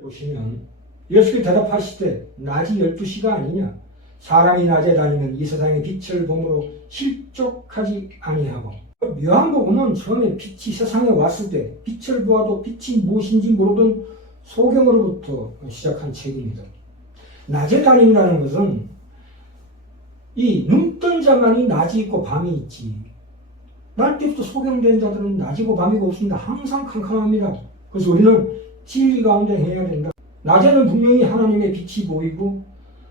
보시면 예수께 대답하시되 낮이 12시가 아니냐 사람이 낮에 다니면 이 세상의 빛을 보므로 실족하지 아니하고 요한복음은 처음에 빛이 세상에 왔을 때 빛을 보아도 빛이 무엇인지 모르던 소경으로부터 시작한 책입니다. 낮에 다닌다는 것은 이 눈뜬 자만이 낮이 있고 밤이 있지. 날 때부터 소경된 자들은 낮이고 밤이고 없습니다. 항상 캄캄합니다. 그래서 우리는 진리 가운데 해야 된다. 낮에는 분명히 하나님의 빛이 보이고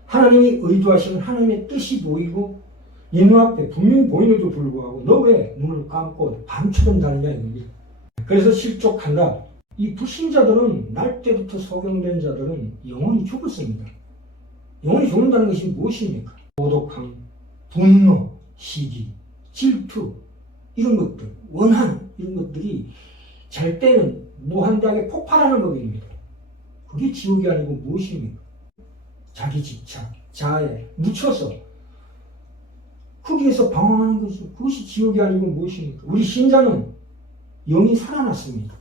하나님이 의도하시는 하나님의 뜻이 보이고 네 눈앞에 분명히 보이는데도 불구하고 너 왜 눈을 감고 밤처럼 다니냐 이겁니다. 그래서 실족한다. 이 불신자들은 날 때부터 소경된 자들은 영원히 죽었습니다. 영원히 죽는다는 것이 무엇입니까? 고독함, 분노, 시기, 질투 이런 것들, 원한 이런 것들이 잘 때는 무한대하게 폭발하는 법입니다. 그게 지옥이 아니고 무엇입니까? 자기 집착, 자아에 묻혀서 거기에서 방황하는 것이 그것이 지옥이 아니고 무엇입니까? 우리 신자는 영이 살아났습니다.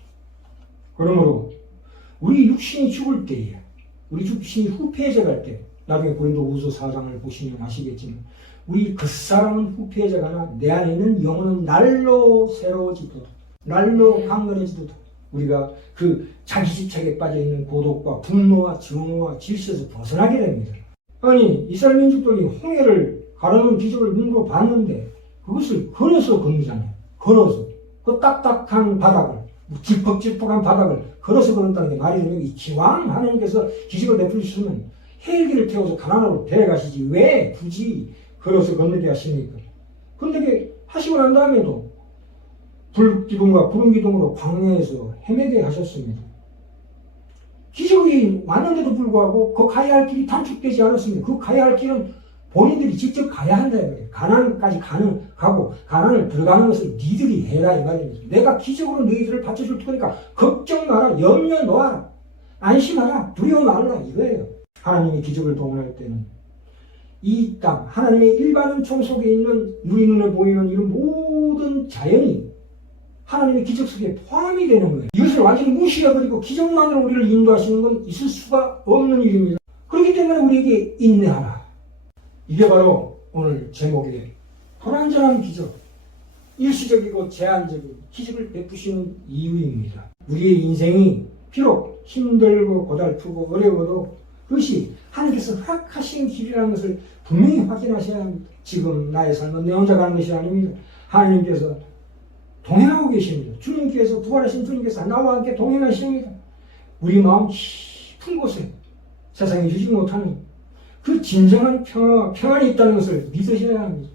그러므로 우리 육신이 죽을 때에 우리 육신이 후패해져 갈 때 나중에 고린도 우서 4장을 보시면 아시겠지만 우리 그 사람은 후패해져 가나 내 안에 있는 영혼은 날로 새로워지도록 날로 강건해지도록 우리가 그 자기 집착에 빠져있는 고독과 분노와 증오와 질서에서 벗어나게 됩니다. 아니 이스라엘 민족들이 홍해를 가르는 기적을 눈으로 봤는데 그것을 걸어서 건너잖아요. 걸어서 그 딱딱한 바닥을 질퍽질퍽한 바닥을 걸어서 걸었다는 게 말이 되면 이 기왕 하나님께서 기적을 베풀으시면 헬기를 태워서 가나안으로 데려가시지 왜 굳이 걸어서 건너게 하십니까? 근데 그 하시고 난 다음에도 불기둥과 구름 기둥으로 광야에서 헤매게 하셨습니다. 기적이 왔는데도 불구하고 그 가야 할 길이 단축되지 않았습니다. 그 가야 할 길은 본인들이 직접 가야 한다 이 말이에요. 가난까지 가는 가고 가난을 들어가는 것을 니들이 해라 이 말입니다. 내가 기적으로 너희들을 받쳐줄 테니까 걱정 마라, 염려 놓아라, 안심하라, 두려워 말라 이거예요. 하나님이 기적을 동원할 때는 이 땅, 하나님의 일반 총 속에 있는 우리 눈에 보이는 이런 모든 자연이 하나님의 기적 속에 포함이 되는 거예요. 이것을 완전히 무시해버리고 기적만으로 우리를 인도하시는 건 있을 수가 없는 일입니다. 그렇기 때문에 우리에게 인내하라. 이게 바로 오늘 제목의 불완전한 기적, 일시적이고 제한적인 기적을 베푸시는 이유입니다. 우리의 인생이 비록 힘들고 고달프고 어려워도 그것이 하나님께서 허락하신 길이라는 것을 분명히 확인하셔야 합니다. 지금 나의 삶은 내 혼자 가는 것이 아닙니다. 하나님께서 동행하고 계십니다. 주님께서 부활하신 주님께서 나와 함께 동행하십니다. 우리 마음 깊은 곳에 세상에 주지 못하는 그 진정한 평화, 평안이 있다는 것을 믿으셔야 합니다.